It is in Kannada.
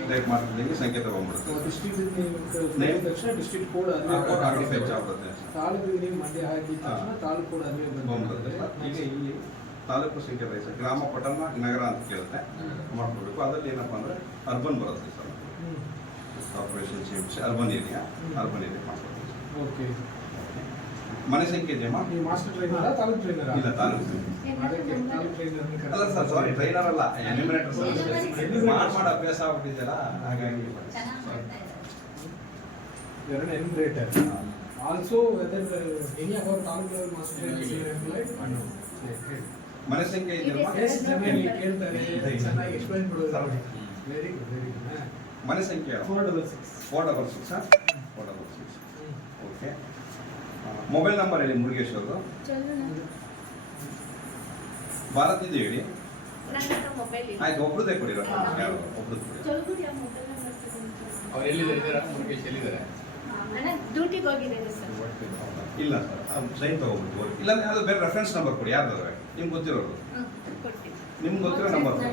ಡಿಸ್ಟಿಕ್ ಟೈಪ್ ಮಾರ್ಕೆಟಿಂಗ್ ಸಂಖ್ಯೆ ತಗೊಂಡ್ಬಿಡುತ್ತೆ ಡಿಸ್ಟ್ರಿಕ್ಟ್ ತಕ್ಷಣ ಡಿಸ್ಟ್ರಿಕ್ಟ್ ಕೋಡ್ ನೀವು ಮಂಡ್ಯ ತಕ್ಷಣ ತಾಲೂಕು ಕೋಡ್ ಅನ್ವಯ ಬಂದ್ಬಿಡುತ್ತೆ. ಬಂದ್ಬಿಡುತ್ತೆ. ಈಗ ಇಲ್ಲಿ ತಾಲೂಕು ಸಂಖ್ಯೆ ರೈಸ ಗ್ರಾಮ ಪಟ್ಟಣ ನಗರ ಅಂತ ಕೇಳುತ್ತೆ. ಮಾಡ್ಕೊಡ್ಬೇಕು. ಅದರಲ್ಲಿ ಏನಪ್ಪಾ ಅಂದ್ರೆ ಅರ್ಬನ್ ಬರುತ್ತೆ sir. Corporation change urban area urban area ಮಾಡ್ಕೊಡ್ತೀವಿ ಓಕೆ. ಮನೆ ಸಂಖ್ಯೆ ಇದೆಯಮ್ಮ ಮಾಸ್ಟರ್ ಟ್ರೈನರ್ ತಾಲೂಕು ಟ್ರೈನರ ಇಲ್ಲ ತಾಲೂಕು ಟ್ರೈನರ್ ಅಲ್ಲ ಸರ್ ಸಾರಿ ಟ್ರೈನರ್ ಅಲ್ಲ ಎನ್ಯೂಮಿನೇಟರ್ ಸರ್. ಮಾಡಿ ಮಾಡಿ ಅಭ್ಯಾಸ ಆಗ್ಬಿಟ್ಟಿದ್ದೀರಾ ಹಾಗಾಗಿ ಎರಡು enumerator also whether any of our taluk level master employed ಮನೆ ಸಂಖ್ಯೆ ಇದೆ ಎಸ್ ಚೆನ್ನಾಗಿ ಕೇಳ್ತಾರೆ. ಚೆನ್ನಾಗಿ ಎಕ್ಸ್ಪ್ಲೈನ್ ಮಾಡೋದು ವೆರಿ ಗುಡ್ ವೆರಿ ಗುಡ್ ಮನೆ ಸಂಖ್ಯೆ four double six four double six four double six okay. Mobile number ಹೇಳಿ ಮುರುಗೇಶ್ ಅವ್ರದ್ದು? ಭಾರತಿದ್ದು ಹೇಳಿ. ನನ್ನ ಮೊಬೈಲ್ ಇಲ್ಲ. ಆಯ್ತು ಒಬ್ರದೇ ಕೊಡಿ. ಒಬ್ರದ್ದು ಅವ್ರು ಎಲ್ಲಿದ್ದಾರೆ? ಇದ್ದೀರಾ ಮುರುಗೇಶ್ ಎಲ್ಲಿದ್ದಾರೆ? ಅಣ್ಣ ಡ್ಯೂಟಿಗೆ ಹೋಗಿದ್ದೇನೆ ಸರ್. ಇಲ್ಲ ಸರ್ ಸೈನ್ ತಗೋಬಿಟ್ಟು ಇಲ್ಲ ಅದು ಬೇರೆ ರೆಫರೆನ್ಸ್ ನಂಬರ್ ಕೊಡಿ ಯಾರ್ದಾದ್ರೆ? ನಿಮ್ಗೆ ಗೊತ್ತಿರೋರು? ನಿಮ್ಗೆ ಗೊತ್ತಿರೋ ನಂಬರ್ ಕೊಡಿ.